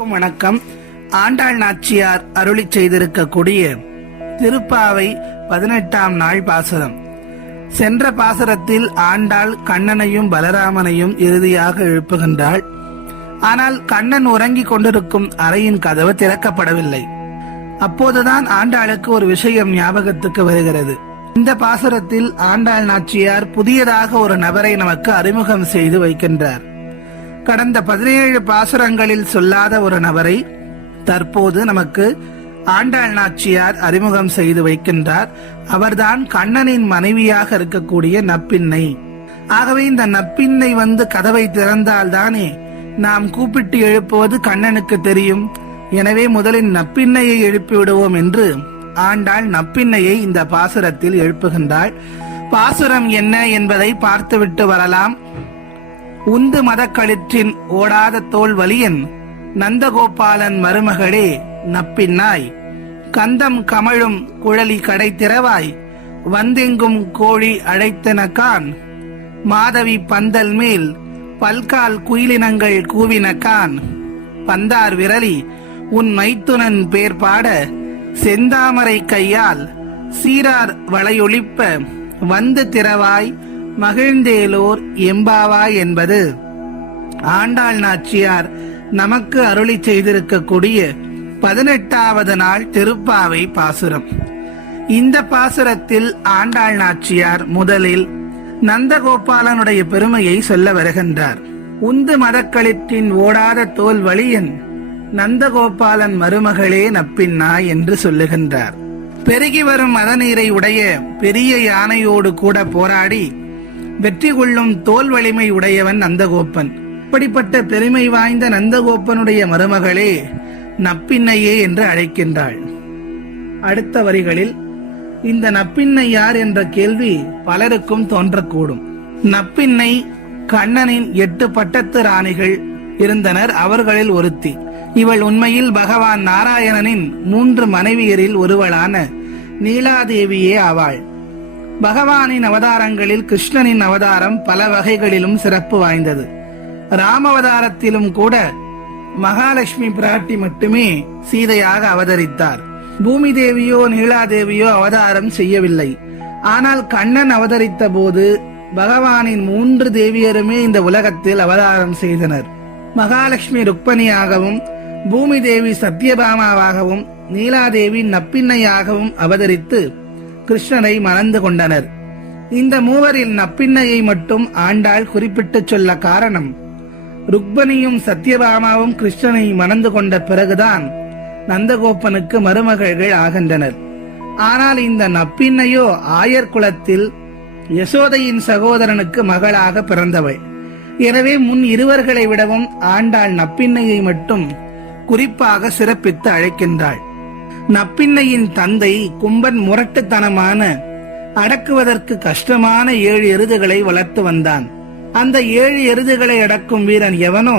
வணக்கம். ஆண்டாள் நாச்சியார் அருளி செய்திருக்கக்கூடிய திருப்பாவை 18ஆம் நாள் பாசுரம். சென்ற பாசுரத்தில் ஆண்டாள் கண்ணனையும் பலராமனையும் இறுதியாக எழுப்புகின்றாள். ஆனால் கண்ணன் உறங்கிக் கொண்டிருக்கும் அறையின் கதவு திறக்கப்படவில்லை. அப்போதுதான் ஆண்டாளுக்கு ஒரு விஷயம் ஞாபகத்துக்கு வருகிறது. இந்த பாசுரத்தில் ஆண்டாள் நாச்சியார் புதியதாக ஒரு நபரை நமக்கு அறிமுகம் செய்து வைக்கின்றார். கடந்த 17 பாசுரங்களில் சொல்லாத ஒரு நபரை தற்போது நமக்கு ஆண்டாள் நாச்சியார் அறிமுகம் செய்து வைக்கின்றார். அவர்தான் கண்ணனின் மனைவியாக இருக்கக்கூடிய நப்பின்னை. ஆகவே இந்த நப்பின்னை வந்து கதவை திறந்தால்தானே நாம் கூப்பிட்டு எழுப்புவது கண்ணனுக்கு தெரியும். எனவே முதலில் நப்பின்னையை எழுப்பி விடுவோம் என்று ஆண்டாள் நப்பின்னையை இந்த பாசுரத்தில் எழுப்புகின்றாள். பாசுரம் என்ன என்பதை பார்த்துவிட்டு வரலாம். உந்து மதக்களிற்றின் ஓடாத தோல் வலியன் நந்தகோபாலன் மருமகளே நப்பின்னாய், கந்தம் கமழும் குழலி கடை திறவாய், வந்தெங்கும் கோழி அழைத்தனக்கான், மாதவி பந்தல் மேல் பல்கால் குயிலினங்கள் கூவினக்கான், பந்தார் விரலி உன் மைத்துனன் பேர் பாட, செந்தாமரை கையால் சீரார் வளையொளிப்ப, வந்து திறவாய் மகிழ்ந்தேலோர் எம்பாவாய் என்பது ஆண்டாள் நாச்சியார் நமக்கு அருளி செய்திருக்கக்கூடிய 18வது நாள் திருப்பாவை பாசுரம். இந்த பாசுரத்தில் ஆண்டாள் நாச்சியார் முதலில் நந்தகோபாலனுடைய பெருமையை சொல்ல வருகின்றார். உந்து மதக்களிற்றின் ஓடாத தோல் வலியன் நந்தகோபாலன் மருமகளே நப்பின்னாய் என்று சொல்லுகின்றார். பெருகி வரும் மதநீரை உடைய பெரிய யானையோடு கூட போராடி வெற்றி கொள்ளும் தோல் வலிமை உடையவன் நந்தகோபன். இப்படிப்பட்ட பெருமை வாய்ந்த நந்தகோபனுடைய மருமகளே நப்பின்னையே என்று அழைக்கின்றாள். அடுத்த வரிகளில் இந்த நப்பின்னை யார் என்ற கேள்வி பலருக்கும் தோன்றக்கூடும். நப்பின்னை கண்ணனின் 8 பட்டத்து ராணிகள் இருந்தனர். அவர்களில் ஒருத்தி. இவள் உண்மையில் பகவான் நாராயணனின் 3 மனைவியரில் ஒருவளான நீலாதேவியே ஆவாள். பகவானின் அவதாரங்களில் கிருஷ்ணனின் அவதாரம் பல வகைகளிலும் சிறப்பு வாய்ந்தது. ராமவதாரத்திலும் கூட மகாலட்சுமி பிராட்டி மட்டுமே சீதையாக அவதரித்தார். பூமி தேவியோ நீலாதேவியோ அவதாரம் செய்யவில்லை. ஆனால் கண்ணன் அவதரித்த போது பகவானின் 3 தேவியருமே இந்த உலகத்தில் அவதாரம் செய்தனர். மகாலட்சுமி ருக்மணியாகவும், பூமி தேவி சத்யபாமாவாகவும், நீலாதேவி நப்பின்னையாகவும் அவதரித்து கிருஷ்ணனை மணந்து கொண்டனர். இந்த மூவரில் நப்பின்னையை மட்டும் ஆண்டாள் குறிப்பிட்டு சொல்ல காரணம், ருக்மணியும் சத்யபாமாவும் கிருஷ்ணனை மணந்து கொண்ட பிறகுதான் நந்தகோபனுக்கு மருமகள்கள் ஆகின்றனர். ஆனால் இந்த நப்பின்னையோ ஆயர் குலத்தில் யசோதையின் சகோதரனுக்கு மகளாக பிறந்தவள். எனவே முன் இருவர்களை விடவும் ஆண்டாள் நப்பின்னையை மட்டும் குறிப்பாக சிறப்பித்து அழைக்கின்றாள். நப்பின்னையின் தந்தை கும்பன் முரட்டுத்தனமான, அடக்குவதற்கு கஷ்டமான 7 எருதுகளை வளர்த்து வந்தான். அந்த 7 எருதுகளை அடக்கும் வீரன் எவனோ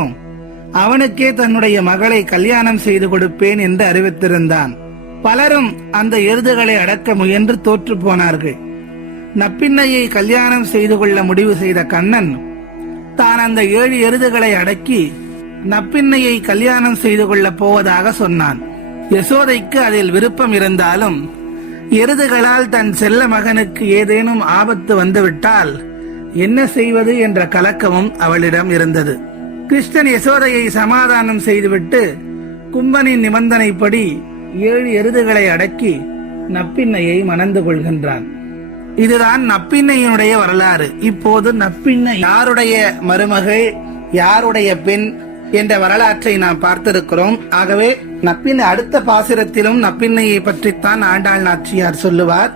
அவனுக்கே தன்னுடைய மகளை கல்யாணம் செய்து கொடுப்பேன் என்று அறிவித்திருந்தான். பலரும் அந்த எருதுகளை அடக்க முயன்று தோற்று போனார்கள். நப்பின்னையை கல்யாணம் செய்து கொள்ள முடிவு செய்த கண்ணன் தான் அந்த 7 எருதுகளை அடக்கி நப்பின்னையை கல்யாணம் செய்து கொள்ள போவதாக சொன்னான். யசோதைக்கு அதில் விருப்பம் இருந்தாலும் எருதுகளால் தன் செல்ல மகனுக்கு ஏதேனும் ஆபத்து வந்துவிட்டால் என்ன செய்வது என்ற கலக்கமும் அவளிடம் இருந்தது. கிருஷ்ணன் யசோதையை சமாதானம் செய்துவிட்டு கும்பனின் நிபந்தனைப்படி 7 எருதுகளை அடக்கி நப்பின்னையை மணந்து கொள்கின்றான். இதுதான் நப்பின்னையினுடைய வரலாறு. இப்போது நப்பின்னை யாருடைய மருமகள், யாருடைய பெண் என்ற வரலாற்றை நாம் பார்த்திருக்கிறோம். ஆகவே நப்பின்னை அடுத்த பாசுரத்திலும் நப்பின்னையை பற்றித்தான் ஆண்டாள் நாச்சியார் சொல்லுவார்.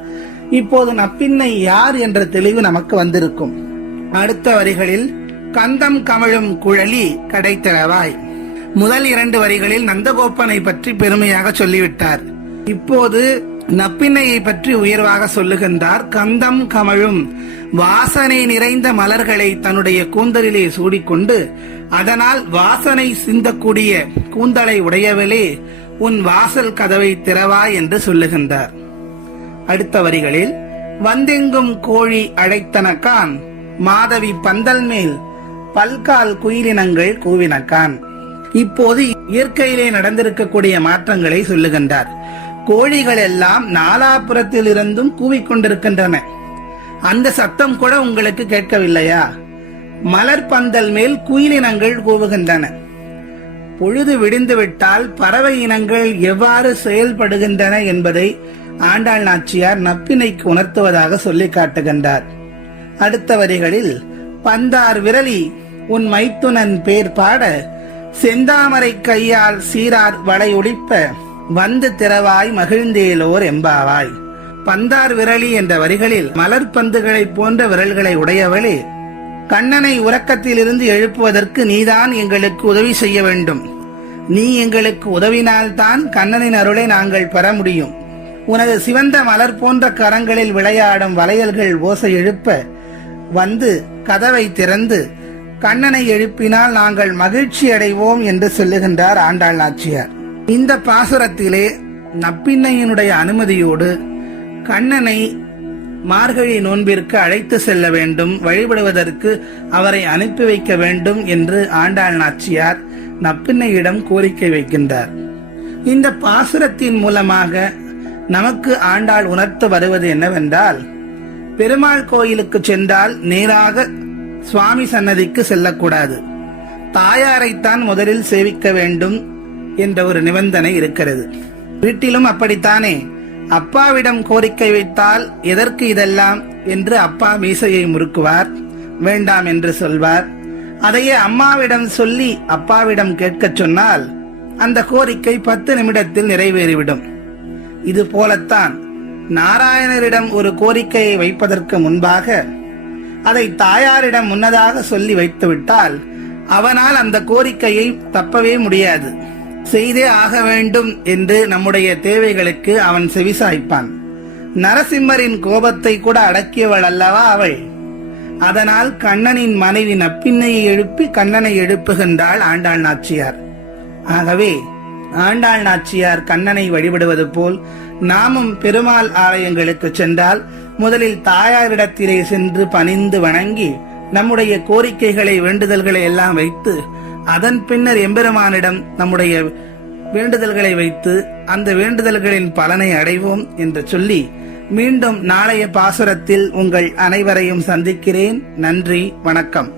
இப்போது நப்பின்னை யார் என்ற தெளிவு நமக்கு வந்திருக்கும். அடுத்த வரிகளில் கந்தம் கமழும் குழலி கடை திறவாய். முதல் 2 வரிகளில் நந்தகோபனை பற்றி பெருமையாக சொல்லிவிட்டார். இப்போது நப்பின்னையை பற்றி உயர்வாக சொல்லுகின்றார். கந்தம் கமழும், வாசனை நிறைந்த மலர்களை தன்னுடைய கூந்தலிலே சூடிக்கொண்டு அதனால் வாசனை சிந்தக்கூடிய கூந்தலை உடையவளே உன் வாசல் கதவை திறவாய் என்று சொல்லுகின்றார். அடுத்த வரிகளில் வந்தெங்கும் கோழி அழைத்தனக்கான், மாதவி பந்தல் மேல் பல்கால் குயிலினங்கள் கூவினக்கான். இப்போது இயற்கையிலே நடந்திருக்கக்கூடிய மாற்றங்களை சொல்லுகின்றார். கோழிகள் எல்லாம் நாலாபுரத்தில் இருந்தும் கூவிக்கொண்டிருக்கின்றன. அந்த சத்தம் கூட உங்களுக்கு கேட்கவில்லையா? மலர் பந்தல் மேல் குயிலினங்கள் கூவுகின்றன. பொழுது விடிந்துவிட்டால் பறவை இனங்கள் எவ்வாறு செயல்படுகின்றன என்பதை ஆண்டாள் நாச்சியார் நப்பின்னைக்கு உணர்த்துவதாக சொல்லி காட்டுகின்றார். அடுத்த வரிகளில், பந்தார் விரலி உன் மைத்துனன் பேர் பாட, செந்தாமரை கையால் சீரார் வளை ஒடிப்ப, வந்து திறவாய் மகிழ்ந்தேலோர் எம்பாவாய். பந்தார் விரலி என்ற வரிகளில் மலர் பந்துகளை போன்ற விரல்களை உடையவளே, கண்ணனை உறக்கத்திலிருந்து எழுப்புவதற்கு நீதான் எங்களுக்கு உதவி செய்ய வேண்டும். நீ எங்களுக்கு உதவினால்தான் கண்ணனின் அருளை நாங்கள் பெற முடியும். உனது சிவந்த மலர் போன்ற கரங்களில் விளையாடும் வளையல்கள் ஓசை எழுப்ப வந்து கதவை திறந்து கண்ணனை எழுப்பினால் நாங்கள் மகிழ்ச்சி அடைவோம் என்று சொல்லுகின்றார் ஆண்டாள் நாச்சியார். இந்த பாசுரத்திலே நப்பின்னையினுடைய அனுமதியோடு கண்ணனை மார்கழி நோன்பிற்கு அழைத்து செல்ல வேண்டும், வழிபடுவதற்கு அவரை அனுப்பி வைக்க வேண்டும் என்று ஆண்டாள் நாச்சியார் நப்பின்னையிடம் கோரிக்கை வைக்கின்றார். இந்த பாசுரத்தின் மூலமாக நமக்கு ஆண்டாள் உணர்த்த வருவது என்னவென்றால், பெருமாள் கோயிலுக்கு சென்றால் நேராக சுவாமி சன்னதிக்கு செல்லக்கூடாது, தாயாரைத்தான் முதலில் சேவிக்க வேண்டும் என்ற ஒரு நிபந்தனை இருக்கிறது. வீட்டிலும் அப்படித்தானே? அப்பாவிடம் கோரிக்கை வைத்தால் எதற்கு இதெல்லாம் என்று அப்பா மீசையை முறுக்குவார், வேண்டாம் என்று சொல்வார். அதையே அம்மாவிடம் சொல்லி அப்பாவிடம் கேட்கச் சொன்னால் அந்த கோரிக்கை 10 நிமிடத்தில் நிறைவேறிவிடும். இது போலத்தான் நாராயணரிடம் ஒரு கோரிக்கையை வைப்பதற்கு முன்பாக அதை தாயாரிடம் முன்னதாக சொல்லி வைத்துவிட்டால் அவனால் அந்த கோரிக்கையை தப்பவே முடியாது. செய்தே ஆக வேண்டும் என்று நம்முடைய தேவைகளுக்கு அவன் செவிசாய்ப்பான். நரசிம்மரின் கோபத்தை கூட அடக்கியவள் அல்லவா அவள். அதனால் கண்ணனின் மனைவி நப்பின்னையை எழுப்பி கண்ணனை எழுப்புகின்றாள் ஆண்டாள் நாச்சியார். ஆகவே ஆண்டாள் நாச்சியார் கண்ணனை வழிபடுவது போல் நாமும் பெருமாள் ஆலயங்களுக்கு சென்றால் முதலில் தாயாரிடத்திலே சென்று பணிந்து வணங்கி நம்முடைய கோரிக்கைகளை வேண்டுதல்களை எல்லாம் வைத்து அதன் பின்னர் எம்பெருமானிடம் நம்முடைய வேண்டுதல்களை வைத்து அந்த வேண்டுதல்களின் பலனை அடைவோம் என்று சொல்லி மீண்டும் நாளைய பாசுரத்தில் உங்கள் அனைவரையும் சந்திக்கிறேன். நன்றி, வணக்கம்.